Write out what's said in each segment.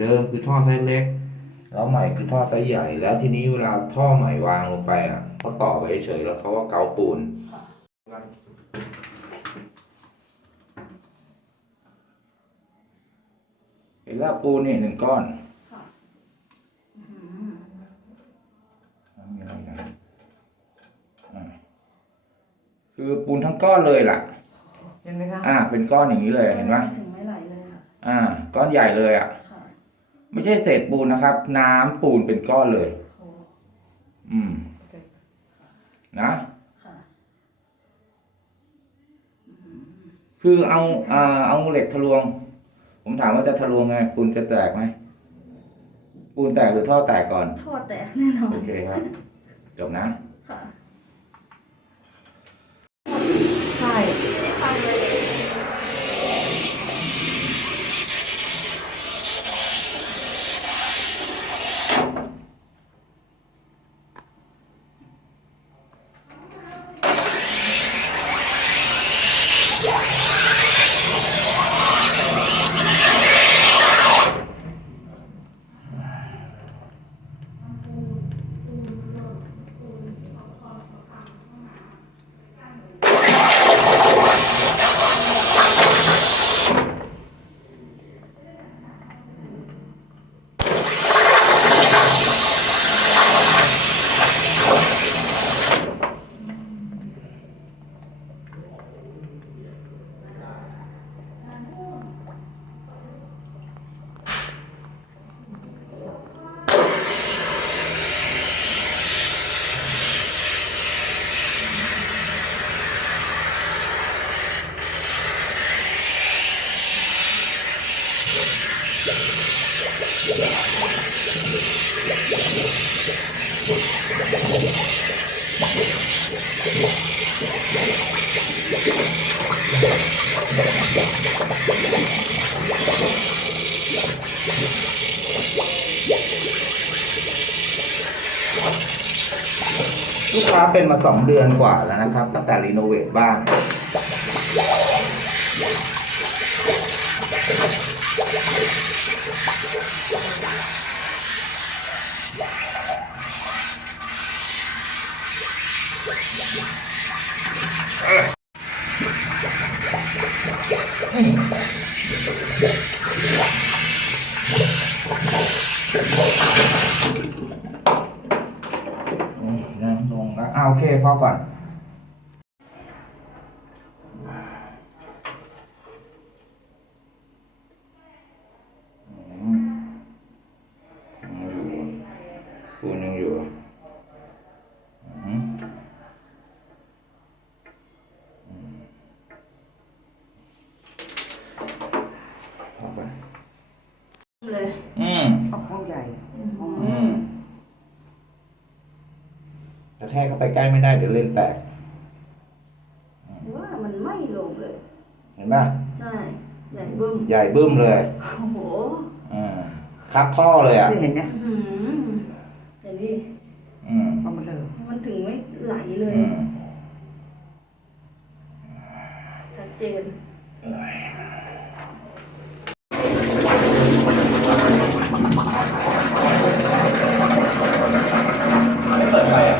เดิมคือท่อไซส์เล็ก แล้วใหม่คือท่อไซส์ใหญ่ แล้วทีนี้เวลาท่อใหม่วางลงไปอะเขาต่อไปเฉยๆแล้วเขาก็เกาปูนเห็นแล้วปูนนี่หนึ่งก้อนค่ะมีอะไรนะอ่าคือปูนทั้งก้อนเลยล่ะ เห็นไหมคะ อ่า เป็นก้อนอย่างนี้เลย เห็นไหมถึงไม่ไหลเลยค่ะ อ่า ก้อนใหญ่เลยอะค่ะ ไม่ใช่เศษปูนนะครับ น้ำปูนเป็นก้อนเลย โอ้อืม นะ ค่ะคือเอาอ่าเอาเหล็กทะลวง ผมถามว่าจะทะลวงไง ปูนจะแตกไหมปูนแตกหรือท่อแตกก่อน ท่อแตกแน่นอนโอเคครับ จบนะ ค่ะ ใช่ ลูกค้าเป็นมาสองเดือนกว่าแล้วนะครับ ตั้งแต่รีโนเวทบ้าน ลงแล้วอ่าโอเคพอก่อน อืมยังอยู่ปูนยังอยู่อืมอืมพอก่อน เลยอืมเอาห้องใหญ่ห้องอืมกระแทกเข้าไปใกล้ไม่ได้เดี๋ยวเล่นแตกว่ามันไม่ลงเลย เห็นป่ะใช่ใหญ่บึ้มใหญ่บึ้มเลย โอ้โหอืมคัดท่อเลยอะที่เห็นเนี่ย อื้อหือเห็นดิ อืม เอามาเลย มันถึงไม่ไหลเลย อืม ชัดเจน ไม่เปิดไฟอะ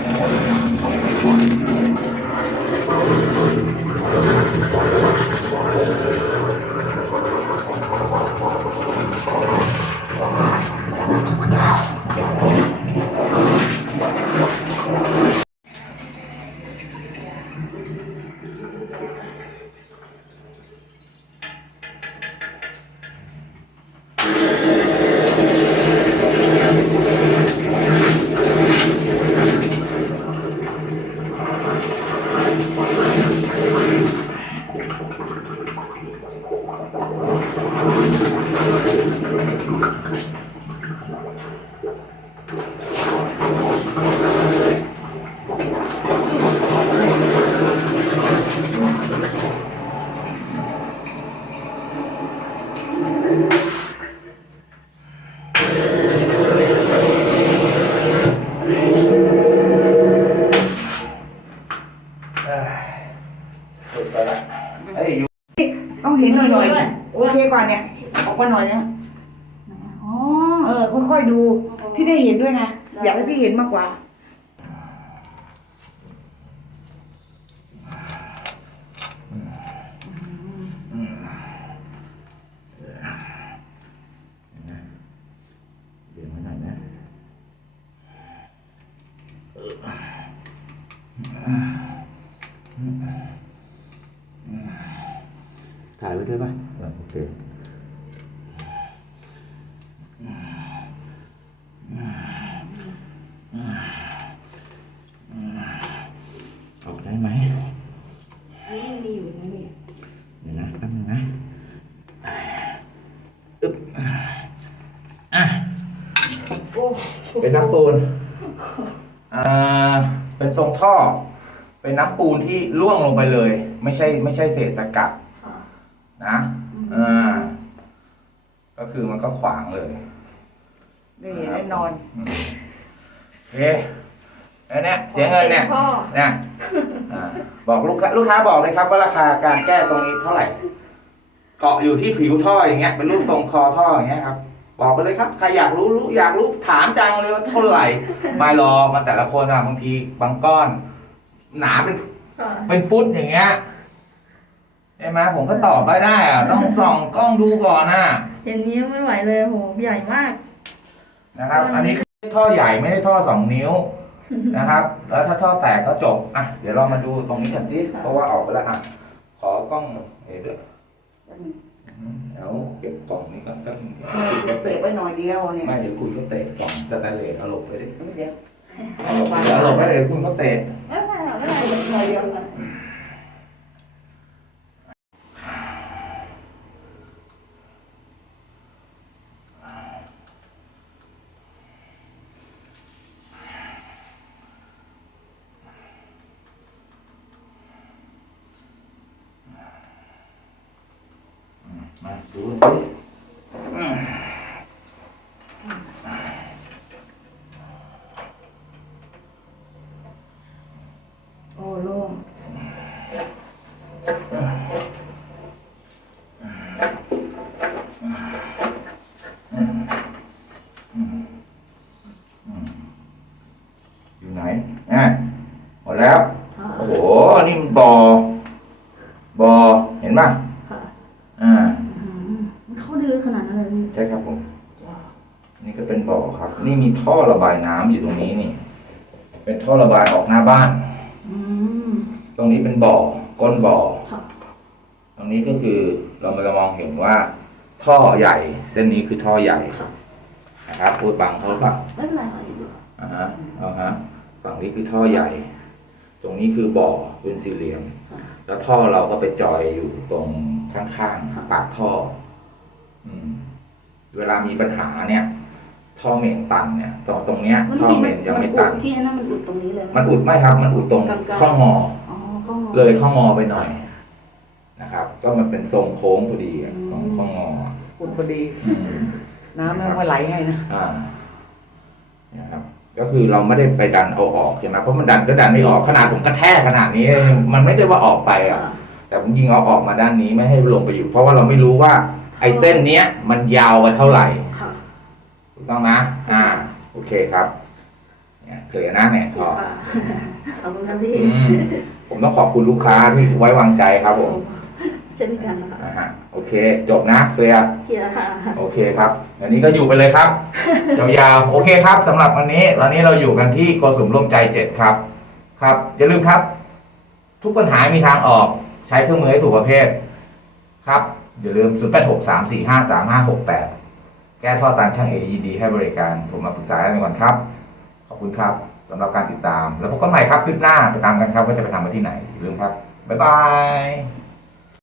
เอ้ยเปิดไปละเอ้ยอยู่ ต้องเห็นหน่อยหน่อยโอเคกว่าเนี่ยออกมาหน่อยนะ อ๋อ ค่อยดู พี่ได้เห็นด้วยไงอยากให้พี่เห็นมากกว่า เดี๋ยวมาหน่อยนะถ่ายไว้ด้วยป่ะอะโอเคออกได้ไหม นี่มีอยู่นะนี่ เดี๋ยวนะแป๊บนึงนะอึ๊บอะ โอ้ เป็นน้ำปูนอ่าเป็นทรงท่อ เป็นน้ำปูนที่ล่วงลงไปเลย ไม่ใช่ ไม่ใช่เศษสกัดค่ะ นะอ่าก็คือมันก็ขวางเลยได้เห็นแน่นอนอืมโอเคไอ้เนี่ยเสียเงินเนี่ยพ่อเนี่ยอ่าบอกลูกค้าลูกค้าบอกเลยครับว่าราคาการแก้ตรงนี้เท่าไหร่ เกาะอยู่ที่ผิวท่ออย่างเงี้ย เป็นรูปทรงคอท่ออย่างเงี้ยครับ บอกไปเลยครับ ใครอยากรู้รู้อยากรู้ถามจังเลยว่าเท่าไหร่ ไม่หรอกมันแต่ละคนอะบางทีบางก้อน หนาเป็นค่ะเป็นฟุตอย่างเงี้ยใช่ไหมผมก็ตอบไม่ได้อะต้องส่องกล้องดูก่อนนะอย่างนี้ไม่ไหวเลยโหใหญ่มาก นะครับ อันนี้คือท่อใหญ่ไม่ได้ท่อสองนิ้วนะครับ แล้วถ้าท่อแตกก็จบอะเดี๋ยวเรามาดูตรงนี้กันสิเพราะว่าออกไปแล้วอะขอกล้องเอ๋ด้วย อืม เดี๋ยวเก็บกล่องนี้ก่อนแป๊บนึงเสียบไว้หน่อยเดียวเนี่ยไม่เดี๋ยวคุณก็เตะกล่องสแตนเลสเอาหลบไปดิเดี๋ยวเอาหลบไปเอาหลบไปเดี๋ยวคุณก็เตะ ไม่เป็นไรไม่เป็นไรหน่อยเดียวกัน มาดูกันสิโอ้โล่งอยู่ไหนอะหมดแล้วค่ะโอ้โห นี่มันบอบอเห็นป่ะค่ะอ่า ใช่ครับผม นี่ก็เป็นบ่อครับ นี่มีท่อระบายน้ำอยู่ตรงนี้นี่ เป็นท่อระบายออกหน้าบ้านอืมตรงนี้เป็นบ่อก้นบ่อค่ะตรงนี้ก็คือเราจะมองเห็นว่า ท่อใหญ่ เส้นนี้คือท่อใหญ่ค่ะนะครับพูดบังเขาปะไม่เป็นไรค่ะอยู่ดีอ่าฮะอ่าฮะฝั่งนี้คือท่อใหญ่ ตรงนี้คือบ่อเป็นสี่เหลี่ยมค่ะแล้วท่อเราก็ไปจอยอยู่ตรงข้างๆปากท่อ อืม เวลามีปัญหาเนี่ย ท่อเหม็นตันเนี่ยตรงตรงเนี้ยมันท่อมีเหม็นยังไม่ตันอุดที่นั่นมันอุดตรงนี้เลย มันอุดไม่ครับ มันอุดตรงกลางๆข้องออ๋อก็เลยข้องอไปหน่อยนะครับ ก็มันเป็นทรงโค้งพอดีอะของข้องออุ่นพอดีอืมน้ำมันมาไหลให้นะอ่าเนี่ยครับก็คือเราไม่ได้ไปดันเอาออกใช่ไหมเพราะมันดันก็ดันไม่ออกขนาดผมกระแทกขนาดนี้ มันไม่ได้ว่าออกไปอะค่ะแต่ผมยิงเอาออกมาด้านนี้ไม่ให้ลงไปอยู่ เพราะว่าเราไม่รู้ว่า ไอ้เส้นเนี้ยมันยาวไปเท่าไหร่ค่ะถูกต้องนะ อ่า โอเคครับเนี่ยเคลียร์นะเนี่ยพอค่ะขอบคุณครับพี่อืมผมต้องขอบคุณลูกค้าที่ไว้วางใจครับผมเช่นกันนะคะนะฮะโอเค จบนะเคลียร์เคลียร์ค่ะ โอเคครับ อันนี้ก็อยู่ไปเลยครับ ยาวๆ โอเคครับสำหรับวันนี้ วันนี้เราอยู่กันที่โกสุมร่วมใจเจ็ดครับ ครับ อย่าลืมครับ ทุกปัญหามีทางออก ใช้เครื่องมือให้ถูกประเภท ครับ อย่าลืม 0 8 6 3 4 5 3 5 6 8 แก้ท่อตันช่างเอยินดีให้บริการผมมาปรึกษาได้ก่อนครับ ขอบคุณครับสำหรับการติดตาม แล้วพบกันใหม่ครับคลิปหน้าไปตามกันครับว่าจะไปทำมาที่ไหนอย่าลืมครับ บ๊ายบาย